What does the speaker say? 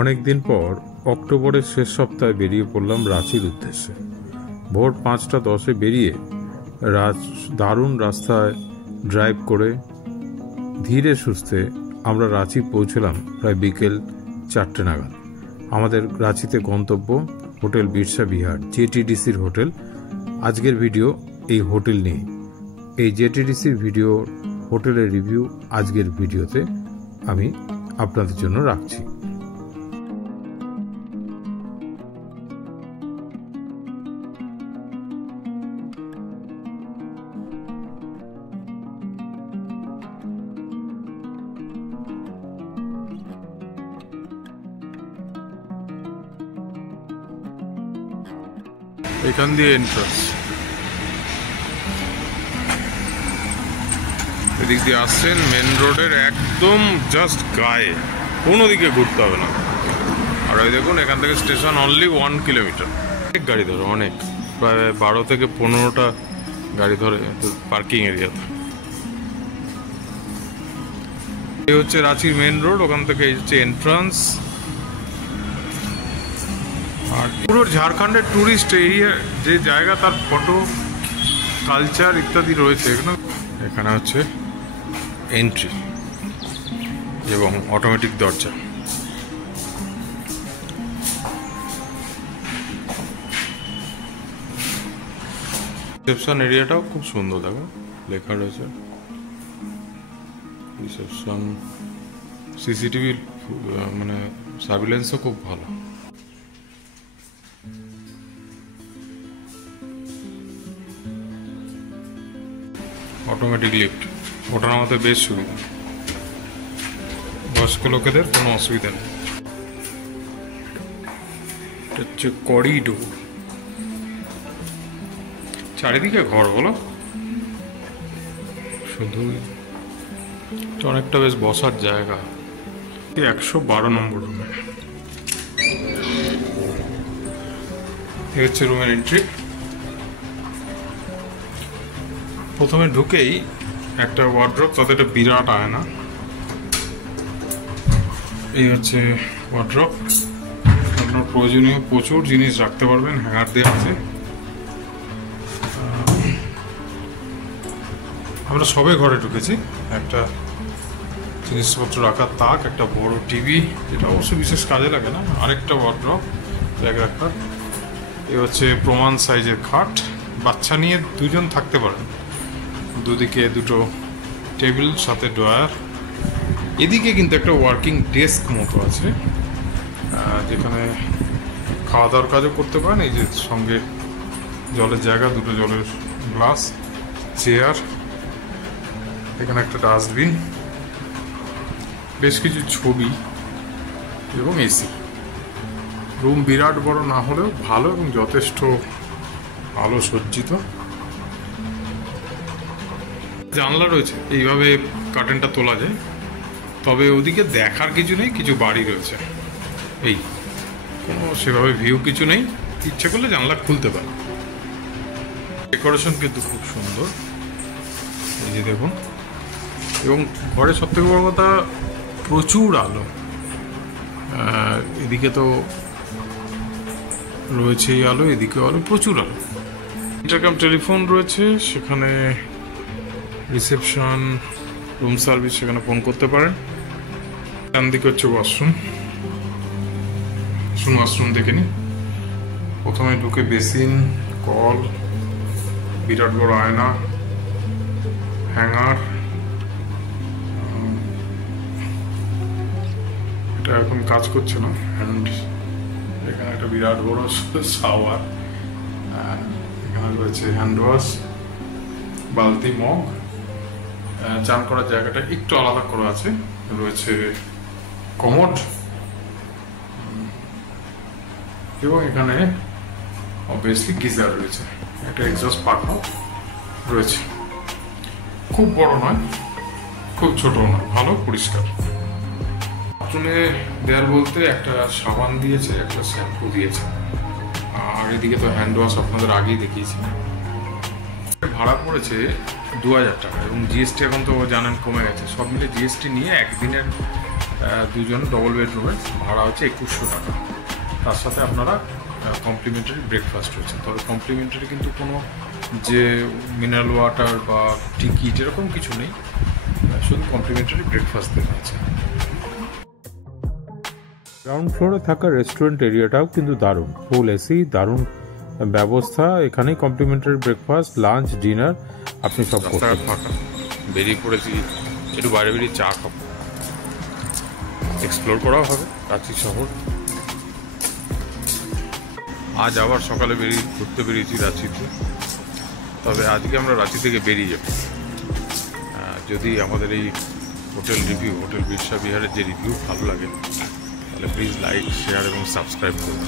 অনেক দিন পর অক্টোবরের শেষ সপ্তাহে বেরিয়ে পড়লাম রাঁচির উদ্দেশ্যে। ভোর 5:10 বেরিয়ে দারুণ রাস্তায় ড্রাইভ করে ধীরে সুস্থে আমরা রাঁচি পৌঁছলাম প্রায় বিকেল 4টে নাগাদ। আমাদের রাঁচিতে গন্তব্য হোটেল বিরসা বিহার, জেটিডিসির হোটেল। আজকের ভিডিও এই হোটেল নিয়ে, এই জেটিডিসির ভিডিও হোটেলের রিভিউ আজকের ভিডিওতে আমি আপনাদের জন্য রাখছি। এখান দিয়ে এন্ট্রান্স, এদিক দিয়ে আসছেন মেন রোডের একদম জাস্ট গায়ে, কোনো দিকে ঘুরতে হবে না। আর ওই দেখুন এখান থেকে স্টেশন অনলি 1 কিলোমিটার। অনেক গাড়ি ধরে, অনেক, প্রায় 12 থেকে 15টা গাড়ি ধরে পার্কিং এরিয়াতে। এই হচ্ছে রাঁচির মেন রোড, ওখান থেকে এই হচ্ছে এন্ট্রান্স। আর পুরো ঝাড়খণ্ডের ট্যুরিস্ট এরিয়া যে জায়গা, তার ফটো, কালচার ইত্যাদি রয়েছে এখানে। এখানে হচ্ছে এন্ট্রি এবং অটোমেটিক দরজা। রিসেপশন এরিয়াটাও খুব সুন্দর, দেখো লেখা রয়েছে রিসেপশন। সিসিটিভি মানে সার্ভিলেন্সও খুব ভালো। অটোমেটিক লিফট, ওটা আমাদের বেশ সুবিধা, বয়স্ক লোকেদের কোনো অসুবিধা নেই। এটা হচ্ছে করিডোর, চারিদিকে ঘর, বলো শুধু অনেকটা বেশ বসার জায়গা। 112 নম্বর রুমে, এই হচ্ছে রুমের এন্ট্রি। প্রথমে ঢুকেই একটা ওয়ার্ড্রপ, তাতে একটা বিরাট আয়না। এই হচ্ছে ওয়ার্ড্রপ, আপনার প্রয়োজনীয় প্রচুর জিনিস রাখতে পারবেন, হ্যাঙ্গার দেওয়া আছে। আমরা সবে ঘরে ঢুকেছি। একটা জিনিসপত্র রাখার তাক, একটা বড় টিভি, যেটা অবশ্য বিশেষ কাজে লাগে না, আরেকটা ওয়ার্ড্রপ ব্যাগ রাখার। এই হচ্ছে প্রমাণ সাইজের খাট, বাচ্চা নিয়ে 2 জন থাকতে পারেন। দুদিকে দুটো টেবিল, সাথে ড্রয়ার। এদিকে কিন্তু একটা ওয়ার্কিং ডেস্ক মতো আছে, যেখানে খাওয়া দাওয়ার কাজও করতে পারেন। এই যে সঙ্গে জলের জায়গা, 2টো জলের গ্লাস, চেয়ার, এখানে একটা ডাস্টবিন, বেশ কিছু ছবি এবং এসি। রুম বিরাট বড় না হলেও ভালো এবং যথেষ্ট আলো সজ্জিত। জানলা রয়েছে, এইভাবে কার্টেনটা তোলা যায়। তবে ওদিকে দেখার কিছু নেই, কিছু বাড়ি রয়েছে, এই কোনো সেভাবে ভিউ কিছু নেই। ইচ্ছে করলে জানলা খুলতে পারে। ডেকোরেশন কিন্তু খুব সুন্দর, এই যে দেখুন। এবং ঘরের সব থেকে বড় কথা, প্রচুর আলো। এদিকে তো রয়েছেই আলো, এদিকেও আলো, প্রচুর আলো। ইন্টারকম টেলিফোন রয়েছে, সেখানে রিসেপশন, রুম সার্ভিস, সেখানে ফোন করতে পারেন। ডান দিকে হচ্ছে ওয়াশরুম। ওয়াশরুম দেখে নিই। প্রথমে ঢুকে বেসিন, কল, বিরাট বড় আয়না, হ্যাঙ্গার। এটা এখন কাজ করছে না, হ্যান্ড। এখানে একটা বিরাট বড় শাওয়ার, এখানে রয়েছে হ্যান্ড ওয়াশ, বালতি, মগ। চান করার জায়গাটা একটু আলাদা করা আছে, রয়েছে কমোড, এবং এখানে অবভিয়াসলি গিজার রয়েছে। একটা এক্সস্ট পাখা রয়েছে, খুব বড় নয়, খুব ছোট নয়, ভালো পরিষ্কার। বাথরুমে দেয়ার বলতে একটা সাবান দিয়েছে, একটা শ্যাম্পু দিয়েছে, আর এদিকে তো হ্যান্ড ওয়াশ আপনাদের আগেই দেখিয়েছি। ভাড়া পড়েছে 2000 টাকা, এবং জিএসটি এখন তো জানেন কমে গেছে। সব মিলে জিএসটি নিয়ে একদিনের দুজন ডবল বেডরুমের ভাড়া হচ্ছে 2100 টাকা। তার সাথে আপনারা কমপ্লিমেন্টারি ব্রেকফাস্ট রয়েছে। তবে কমপ্লিমেন্টারি কিন্তু কোনো যে মিনারেল ওয়াটার বা টিকিট এরকম কিছু নেই, শুধু কমপ্লিমেন্টারি ব্রেকফাস্ট দেওয়া আছে। গ্রাউন্ড ফ্লোরে থাকা রেস্টুরেন্ট এরিয়াটাও কিন্তু দারুণ, ফুল এসি, দারুণ ব্যবস্থা। এখানেই কমপ্লিমেন্টারি ব্রেকফাস্ট, লাঞ্চ, ডিনার আপনি সব করতে ফাঁকা বেরিয়ে পড়েছি, একটু বাইরে বেরিয়ে চা খাবো, এক্সপ্লোর করাও হবে রাঁচি শহর। আজ আবার সকালে ঘুরতে বেরিয়েছি রাঁচিতে, তবে আজকে আমরা রাঁচি থেকে বেরিয়ে যাব। যদি আমাদের এই হোটেল বিরসা বিহারের যে রিভিউ ভালো লাগে, তাহলে প্লিজ লাইক, শেয়ার এবং সাবস্ক্রাইব করুন।